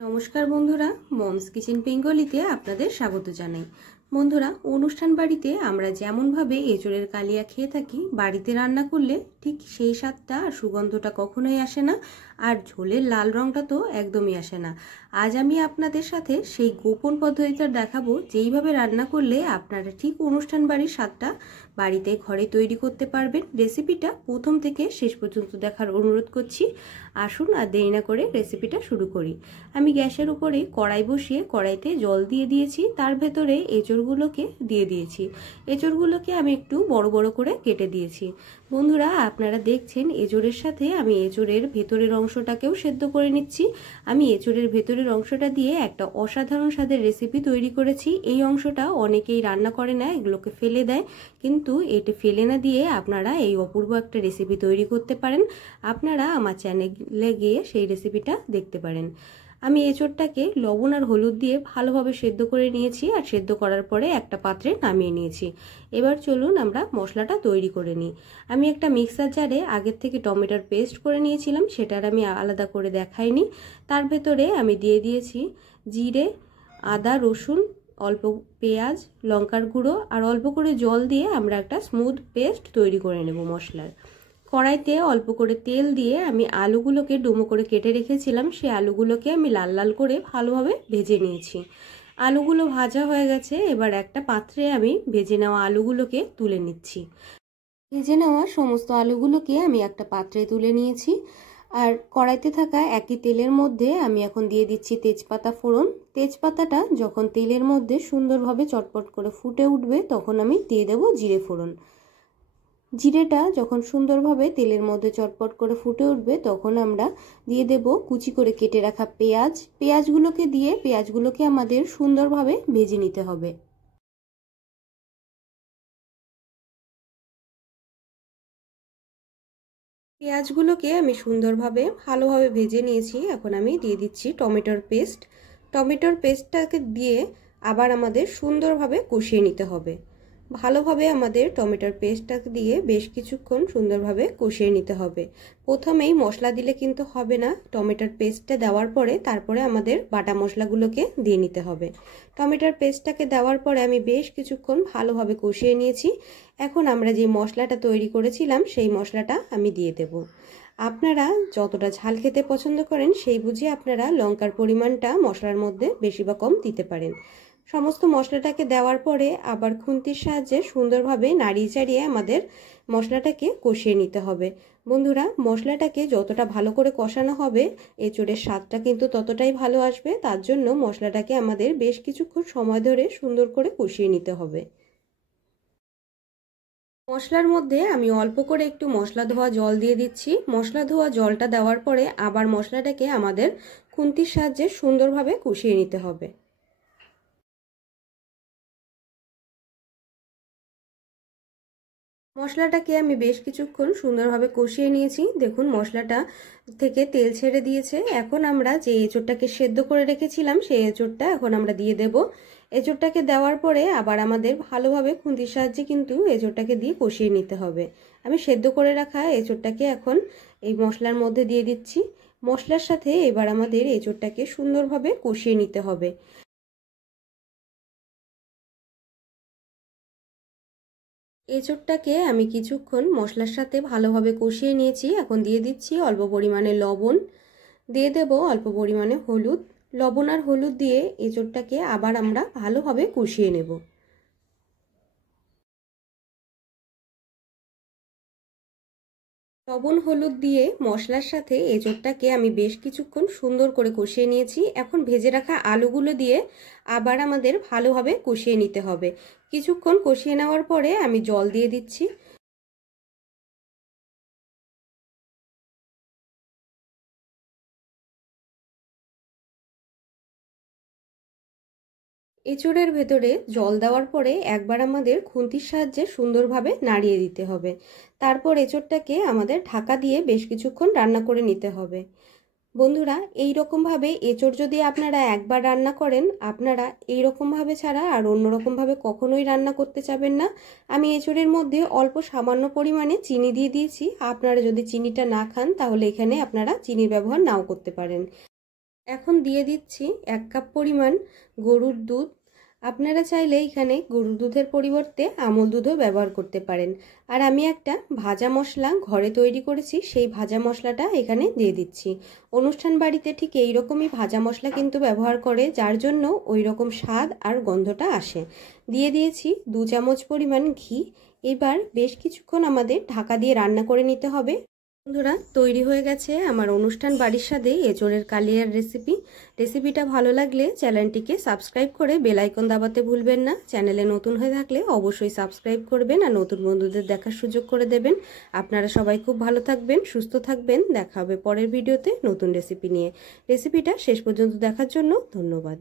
নমস্কার বন্ধুরা, moms kitchen বেঙ্গলিতে আপনাদের স্বাগত জানাই। বন্ধুরা, অনুষ্ঠান বাড়িতে আমরা যেমনভাবে এঁচোড়ের কালিয়া খেয়ে থাকি, বাড়িতে রান্না করলে ঠিক সেই স্বাদটা আর সুগন্ধটা কখনোই আসে না, আর ঝোলের লাল রঙটা তো একদমই আসে না। আজ আমি আপনাদের সাথে সেই গোপন পদ্ধতিটা দেখাবো, যেইভাবে রান্না করলে আপনারা ঠিক অনুষ্ঠান বাড়ির স্বাদটা বাড়িতে ঘরে তৈরি করতে পারবেন। রেসিপিটা প্রথম থেকে শেষ পর্যন্ত দেখার অনুরোধ করছি। আসুন আর দেরি না করে রেসিপিটা শুরু করি। আমি গ্যাসের উপরে কড়াই বসিয়ে কড়াইতে জল দিয়ে দিয়েছি, তার ভেতরে এঁচোড়গুলোকে দিয়ে দিয়েছি। এঁচোড়গুলোকে আমি একটু বড় বড় করে কেটে দিয়েছি। বন্ধুরা, আপনারা দেখছেন এঁচোড়ের সাথে আমি এঁচোড়ের ভেতরের অংশটাকেও সেদ্ধ করে নিচ্ছি। আমি এঁচোড়ের ভেতরের অংশটা দিয়ে একটা অসাধারণ স্বাদের রেসিপি তৈরি করেছি। এই অংশটা অনেকেই রান্না করে না, এগুলোকে ফেলে দেয়, কিন্তু এটা ফেলে না দিয়ে আপনারা এই অপূর্ব একটা রেসিপি তৈরি করতে পারেন। আপনারা আমার চ্যানেলে গিয়ে সেই রেসিপিটা দেখতে পারেন। আমি এঁচোড়টাকে লবণ আর হলুদ দিয়ে ভালোভাবে সেদ্ধ করে নিয়েছি, আর সেদ্ধ করার পরে একটা পাত্রে নামিয়ে নিয়েছি। এবার চলুন আমরা মশলাটা তৈরি করে নিই। আমি একটা মিক্সার জারে আগের থেকে টমেটোর পেস্ট করে নিয়েছিলাম, সেটার আমি আলাদা করে দেখাইনি। তার ভেতরে আমি দিয়ে দিয়েছি জিরে, আদা, রসুন, অল্প পেঁয়াজ, লঙ্কার গুঁড়ো আর অল্প করে জল দিয়ে আমরা একটা স্মুথ পেস্ট তৈরি করে নেব মশলার। কড়াইতে অল্প করে তেল দিয়ে আমি আলুগুলোকে ডুমো করে কেটে রেখেছিলাম, সেই আলুগুলোকে আমি লাল লাল করে ভালোভাবে ভেজে নিয়েছি। আলুগুলো ভাজা হয়ে গেছে, এবার একটা পাত্রে আমি ভেজে নেওয়া আলুগুলোকে তুলে নিচ্ছি। ভেজে নেওয়া সমস্ত আলুগুলোকে আমি একটা পাত্রে তুলে নিয়েছি। আর কড়াইতে থাকা একই তেলের মধ্যে আমি এখন দিয়ে দিচ্ছি তেজপাতা ফোড়ন। তেজপাতাটা যখন তেলের মধ্যে সুন্দরভাবে চটপট করে ফুটে উঠবে, তখন আমি দিয়ে দেব জিরে ফোড়ন। জিরেটা যখন সুন্দরভাবে তেলের মধ্যে চটপট করে ফুটে উঠবে, তখন আমরা দিয়ে দেব কুচি করে কেটে রাখা পেঁয়াজ। পেঁয়াজগুলোকে দিয়ে পেঁয়াজগুলোকে আমাদের সুন্দরভাবে ভেজে নিতে হবে। পেঁয়াজগুলোকে আমি সুন্দরভাবে ভালোভাবে ভেজে নিয়েছি। এখন আমি দিয়ে দিচ্ছি টমেটোর পেস্ট। টমেটোর পেস্টটাকে দিয়ে আবার আমাদের সুন্দরভাবে কষিয়ে নিতে হবে। ভালোভাবে আমাদের টমেটোর পেস্টটাকে দিয়ে বেশ কিছুক্ষণ সুন্দরভাবে কষিয়ে নিতে হবে। প্রথমেই মশলা দিলে কিন্তু হবে না, টমেটোর পেস্টটা দেওয়ার পরে তারপরে আমাদের বাটা মশলাগুলোকে দিয়ে নিতে হবে। টমেটোর পেস্টটাকে দেওয়ার পরে আমি বেশ কিছুক্ষণ ভালোভাবে কষিয়ে নিয়েছি। এখন আমরা যে মশলাটা তৈরি করেছিলাম, সেই মশলাটা আমি দিয়ে দেব। আপনারা যতটা ঝাল খেতে পছন্দ করেন, সেই বুঝে আপনারা লঙ্কার পরিমাণটা মশলার মধ্যে বেশি বা কম দিতে পারেন। সমস্ত মশলাটাকে দেওয়ার পরে আবার খুন্তির সাহায্যে সুন্দরভাবে নাড়িয়ে চাড়িয়ে আমাদের মশলাটাকে কষিয়ে নিতে হবে। বন্ধুরা, মশলাটাকে যতটা ভালো করে কষানো হবে, এঁচোড়ের স্বাদটা কিন্তু ততটাই ভালো আসবে। তার জন্য মশলাটাকে আমাদের বেশ কিছুক্ষণ সময় ধরে সুন্দর করে কষিয়ে নিতে হবে। মশলার মধ্যে আমি অল্প করে একটু মশলা ধোয়া জল দিয়ে দিচ্ছি। মশলা ধোয়া জলটা দেওয়ার পরে আবার মশলাটাকে আমাদের খুন্তির সাহায্যে সুন্দরভাবে কষিয়ে নিতে হবে। মশলাটাকে আমি বেশ কিছুক্ষণ সুন্দরভাবে কষিয়ে নিয়েছি। দেখুন মশলাটা থেকে তেল ছেড়ে দিয়েছে। এখন আমরা যে এঁচোড়টাকে সেদ্ধ করে রেখেছিলাম, সেই এঁচোড়টা এখন আমরা দিয়ে দেব। এঁচোড়টাকে দেওয়ার পরে আবার আমাদের ভালোভাবে খুন্তির সাহায্যে কিন্তু এঁচোড়টাকে দিয়ে কষিয়ে নিতে হবে। আমি সেদ্ধ করে রাখা এঁচোড়টাকে এখন এই মশলার মধ্যে দিয়ে দিচ্ছি। মশলার সাথে এবার আমাদের এঁচোড়টাকে সুন্দরভাবে কষিয়ে নিতে হবে। এঁচোড়টাকে আমি কিছুক্ষণ মশলার সাথে ভালোভাবে কষিয়ে নিয়েছি। এখন দিয়ে দিচ্ছি অল্প পরিমাণে লবণ, দিয়ে দেব অল্প পরিমাণে হলুদ। লবণ আর হলুদ দিয়ে এঁচোড়টাকে আবার আমরা ভালোভাবে কষিয়ে নেব। লবণ হলুদ দিয়ে মশলার সাথে এঁচোড়টাকে আমি বেশ কিছুক্ষণ সুন্দর করে কষিয়ে নিয়েছি। এখন ভেজে রাখা আলুগুলো দিয়ে আবার আমাদের ভালোভাবে কষিয়ে নিতে হবে। কিছুক্ষণ কষিয়ে নেওয়ার পরে আমি জল দিয়ে দিচ্ছি। এঁচোড়ের ভেতরে জল দেওয়ার পরে একবার আমাদের খুন্তির সাহায্যে সুন্দরভাবে নাড়িয়ে দিতে হবে। তারপর এঁচোড়টাকে আমাদের ঢাকা দিয়ে বেশ কিছুক্ষণ রান্না করে নিতে হবে। বন্ধুরা, এই রকমভাবে এঁচোড় যদি আপনারা একবার রান্না করেন, আপনারা এই রকমভাবে ছাড়া আর অন্যরকমভাবে কখনোই রান্না করতে চাবেন না। আমি এঁচোড়ের মধ্যে অল্প সামান্য পরিমাণে চিনি দিয়ে দিয়েছি। আপনারা যদি চিনিটা না খান, তাহলে এখানে আপনারা চিনির ব্যবহার নাও করতে পারেন। এখন দিয়ে দিচ্ছি 1 কাপ পরিমাণ গরুর দুধ। আপনারা চাইলে এখানে গরুর দুধের পরিবর্তে আমুল দুধও ব্যবহার করতে পারেন। আর আমি একটা ভাজা মশলা ঘরে তৈরি করেছি, সেই ভাজা মশলাটা এখানে দিয়ে দিচ্ছি। অনুষ্ঠান বাড়িতে ঠিক এই রকমই ভাজা মশলা কিন্তু ব্যবহার করে, যার জন্য ওই রকম স্বাদ আর গন্ধটা আসে। দিয়ে দিয়েছি 2 চামচ পরিমাণ ঘি। এবার বেশ কিছুক্ষণ আমাদের ঢাকা দিয়ে রান্না করে নিতে হবে। বন্ধুরা, তৈরি হয়ে গেছে আমার অনুষ্ঠান বাড়ির স্বাদে এঁচোড়ের কালিয়ার রেসিপি। রেসিপিটা ভালো লাগলে চ্যানেলটিকে সাবস্ক্রাইব করে বেল আইকন দাবাতে ভুলবেন না। চ্যানেলে নতুন হয়ে থাকলে অবশ্যই সাবস্ক্রাইব করবেন আর নতুন বন্ধুদের দেখার সুযোগ করে দেবেন। আপনারা সবাই খুব ভালো থাকবেন, সুস্থ থাকবেন। দেখা হবে পরের ভিডিওতে নতুন রেসিপি নিয়ে। রেসিপিটা শেষ পর্যন্ত দেখার জন্য ধন্যবাদ।